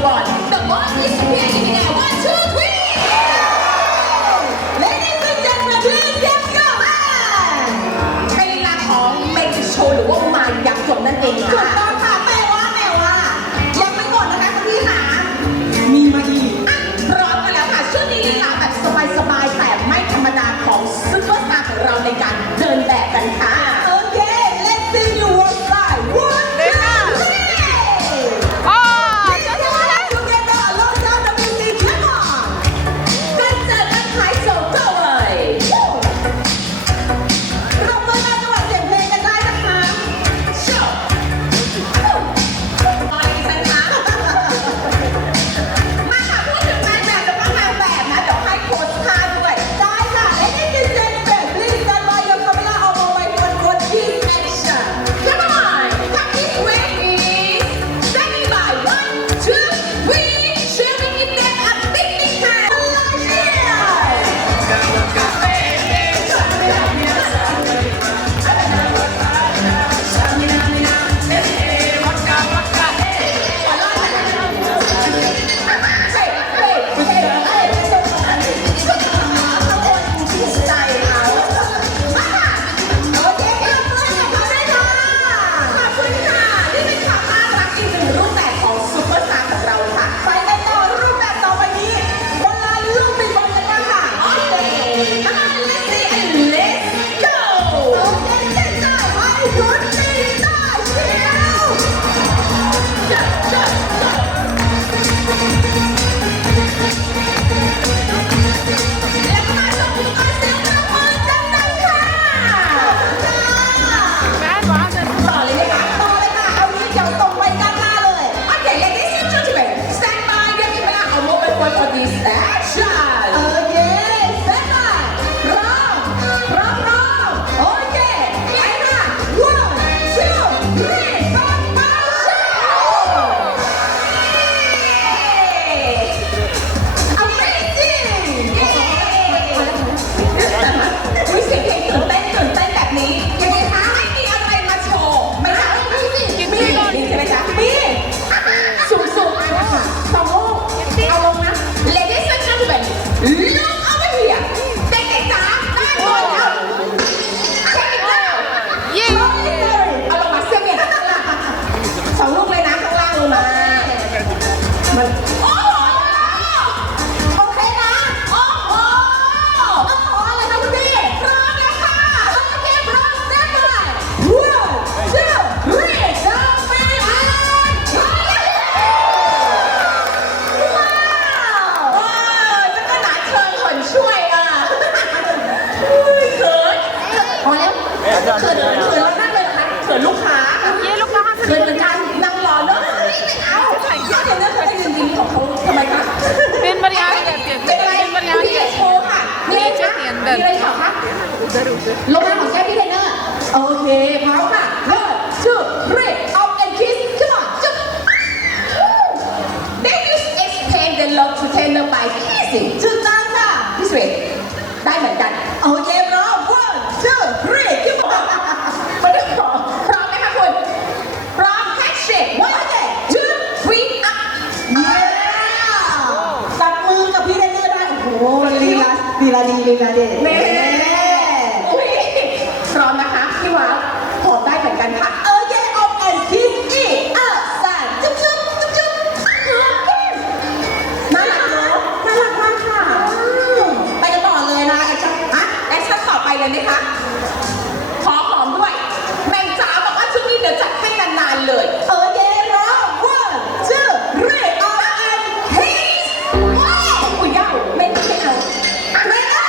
basketball. The ball is here in the air. 1, 2, 3. Ladies and gentlemen, please get your hand. เป็นลีลาของเมจิโชว์หรือว่ามายักษ์จบนั่นเองค่ะถูกต้องค่ะแต่ว่ายังไม่หมดนะคะคุณพี่ค่ะมีมาอีกพร้อมกันแล้วค่ะช่วงนี้ลีลาแบบสบายๆแต่ไม่ธรรมดาของซุปเปอร์สตาร์ของเราในการเดินแบบกันค่ะโอเค let's see you work right 1 2 3 เขินเรานั่งเลยนะคะเขินลูกค้าเขินเหมือนกันนั่งรอเนอะไม่เอาเขาเห็นเรื่องเขินจริงๆของเขาทำไมคะเป็นอะไรพี่โชว์ค่ะนี่ค่ะมีอะไรขอคะลงมาของแก้พี่เทรนเนอร์โอเคพร้อมค่ะ 1 2 3 up and kiss come on จุ๊บ They used to explain their love to trainer by kissing จุดตั้งค่ะพี่สเวทได้เหมือนกันโอเคพร้อม 1 2 3ไม่ได้พร้อมไหมคะคุณพร้อมแฮชแท็ก 1 2 3 up จับมือกับพี่เทรนเนอร์ได้โอ้โหลีลาดีเน่พร้อมนะคะพี่ว้าวพร้อมได้เหมือนกันค่ะโอเค up and kiss จุ๊บน่ารักเนาะน่ารักมากค่ะไปกันต่อเลยนะแอคชั่นต่อไปเลยนะคะขอหอมด้วยแมงจ๋าบอกว่าชุดนี้เดี๋ยวจัดให้นานๆเลยโอเคพร้อม 1 2 3 up and kiss ว้าวอุ้ยยาวไม่เอาไม่ได้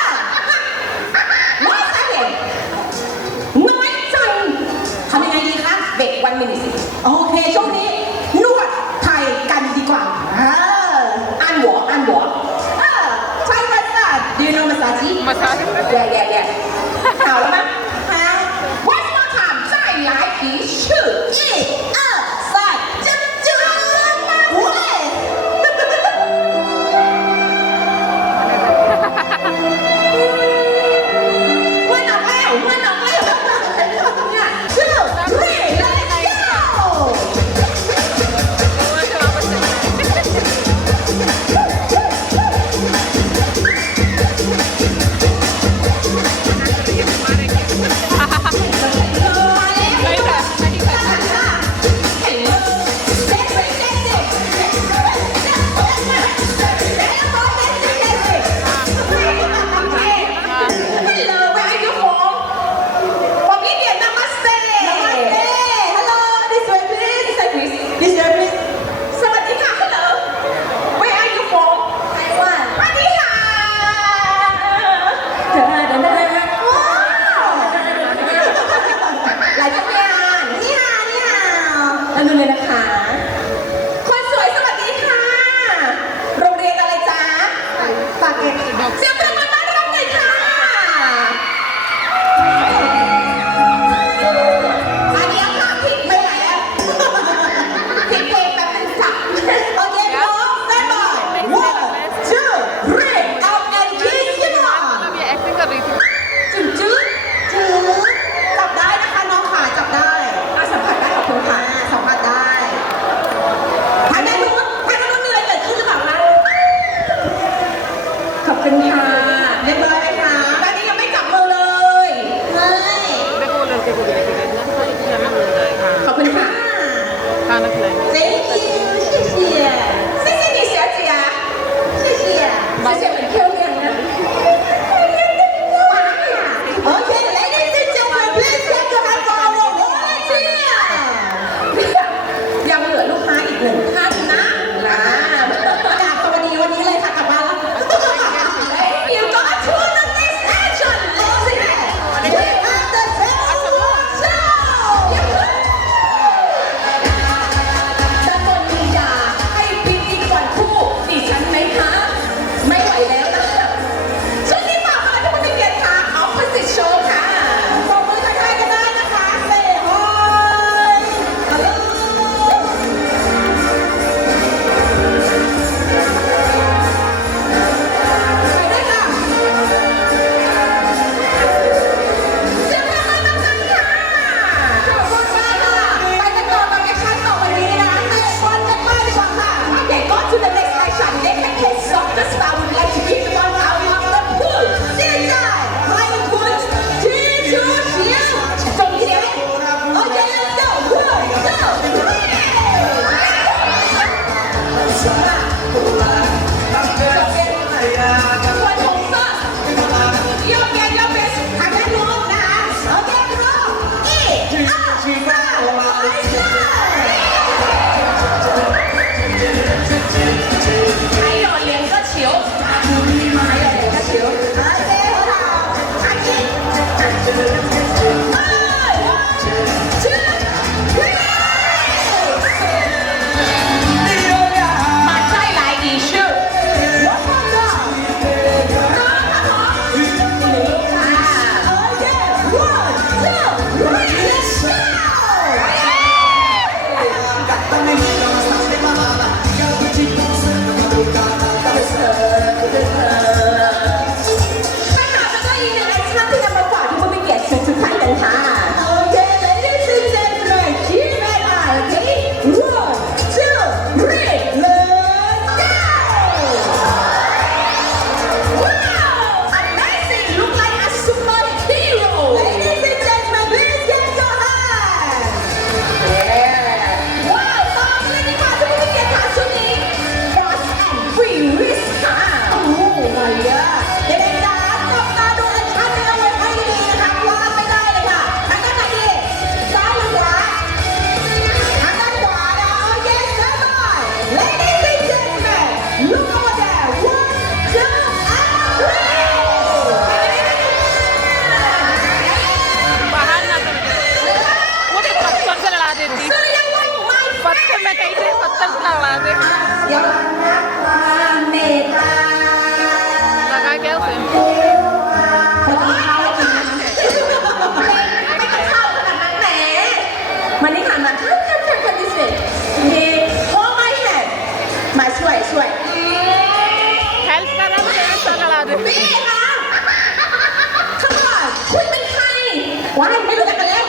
ว้ายไม่รู้จักกันแล้ว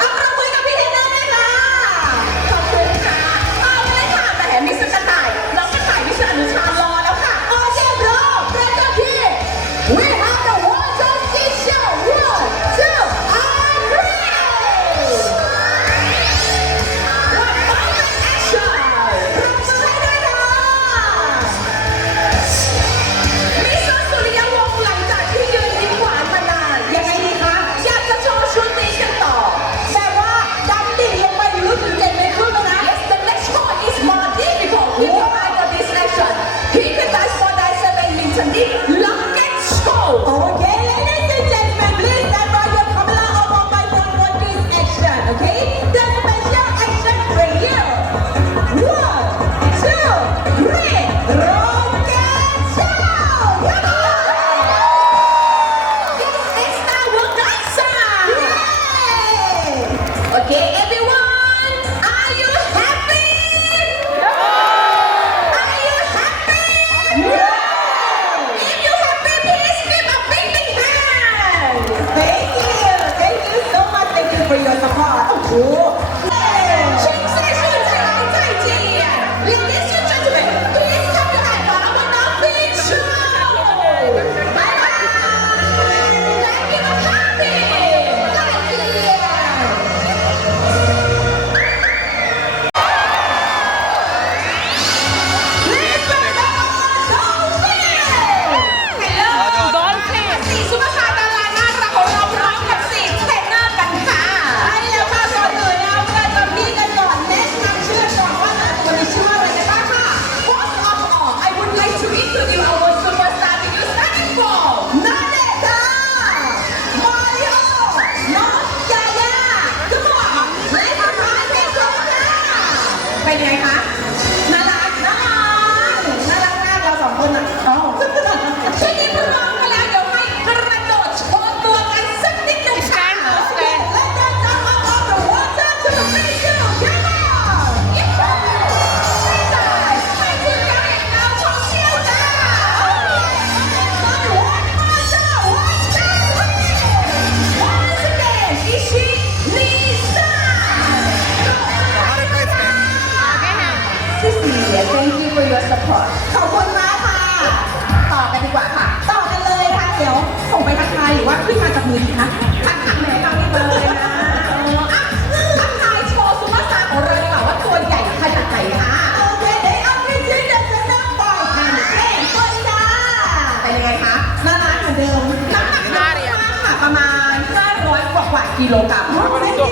เอาประมือกับพี่เทนเนอร์เลยค่ะขอบคุณค่ะเอาไปเลยค่ะแต่มิสเตอร์กระต่ายน้องกระต่ายมิสเตอร์อนุชารอแล้วค่ะโอเคบรอประจำที่ We have the water station 1, 2 and 3 One moment action ปรบมือให้ด้วยค่ะมิสเตอร์สุริยวงศ์หลังจากที่ยืนยิ้มหวานมานานยังไงดีคะอยากจะโชว์ชุดนี้กันต่อแต่ว่าดำดิ่งลงไปลึกถึง7 เมตรครึ่งแล้วนะ Yes the next shot is more difficult if you are for this action พี่คือดัชฟอร์ไดเซเว่นมินชันดี้ล็อกเก็ตโชว์โอเค ladies and gentlemen please stand by your camera above my phone for this action okay the special action for you 1, 2, 3 rocket show come on It's our dancer! Yay! Okay, everyone, are you happy? Are you happy? If you happy, please give a big hand. Thank you so much. Thank you for your support. โอ้โห请谢谢再来再见 Ladies and gentlemen, please come to our Barbara Big Show. Bye bye. Thank you for coming. Thank you. Please welcome Dolphin. Hello. 4 ซุปเปอร์สตาร์ดาราน่ารักของเราพร้อมกับ4เทรนเนอร์กันค่ะใช่แล้วค่ะก่อนอื่นเราประจำที่กันก่อนแนะนำชื่อก่อนว่าแต่ละคนมีชื่อว่าอะไรกันบ้างค่ะ First of all, I would like to introduce our superstar to you starting from นาเดชน์ค่ะมาริโอน้องยาย่าคุณหมอและคุณพายเพชรค่ะเป็นไงคะน่ารักน่ารักมากเราสองคนอ่ะอ๋อช่วยยิ้มพร้อมกันแล้วเดี๋ยวให้กระโดดโชว์ตัวกันสักนิดหนึ่งค่ะ Let them jump up on the water to the big hill come on ยิ่งใหญ่ให้คุณกายเอาของเชี่ยวจ้า One more time once again Ishi Lisa Cecilia thank you for your support ขอบคุณมากค่ะ ต่อกันดีกว่าค่ะ ต่อกันเลยค่ะ เดี๋ยวส่งไปทักทายหรือว่าขึ้นมาจากมือดีคะทักทายแม่ฟังดีเลยนะทักทายโชว์ซุปเปอร์สตาร์ของเราดีกว่าว่าตัวใหญ่ขนาดไหนค่ะโอเคเดี๋ยวเอา किलोग्राम तो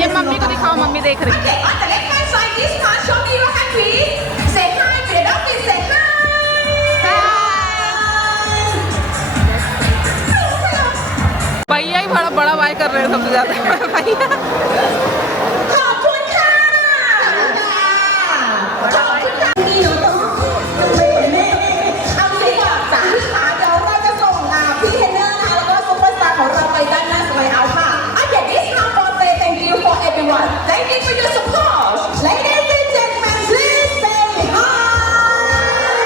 ये मम्मी को दिखाओ, मम्मी देख रही है। Okay, on the left hand side, this car, show me your hand, please. Say hi to the dog, please say hi. भैया ही बड़ा बड़ा बाय कर रहे हैं सबसे ज्यादा भैया। ขอบคุณค่ะขอบคุณค่ะนี่หนูต้องเอาสิค่ะจ๋าพี่ขาเดี๋ยวเราจะส่งพี่เทรนเนอร์นะคะแล้วก็ซุปเปอร์สตาร์ของเราไปด้านหน้าสไลด์เอาท์ค่ะ Okay, this time for say thank you for everyone. Thank you for your support. Ladies and gentlemen, please say hi.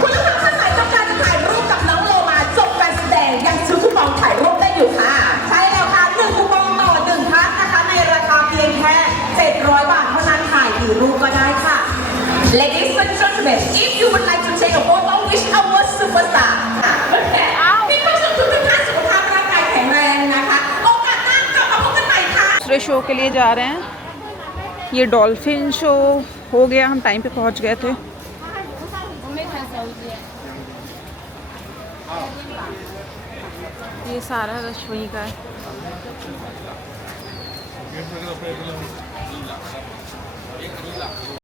คุณลูกค้าท่านไหนต้องการจะถ่ายรูปกับน้องโลมาจบการแสดงยังซื้อคูปองถ่ายรูปได้อยู่ค่ะ ใช่แล้วค่ะ1คูปองต่อ1ท่านนะคะในราคาเพียงแค่700 บาทเท่านั้นถ่ายกี่รูปก็ได้ค่ะ Ladies and gentlemen, if you would like to take a photo with our superstar มีความสุขทุกท่านสุขภาพร่างกายแข็งแรงนะคะโอกาสหน้ากลับมาพบกันใหม่ค่ะ दूसरे शो के लिए जा रहे हैं। ये dolphin show हो गया, हम टाइम पे पहुंच गए थे। ये सारा रश वहीं का है।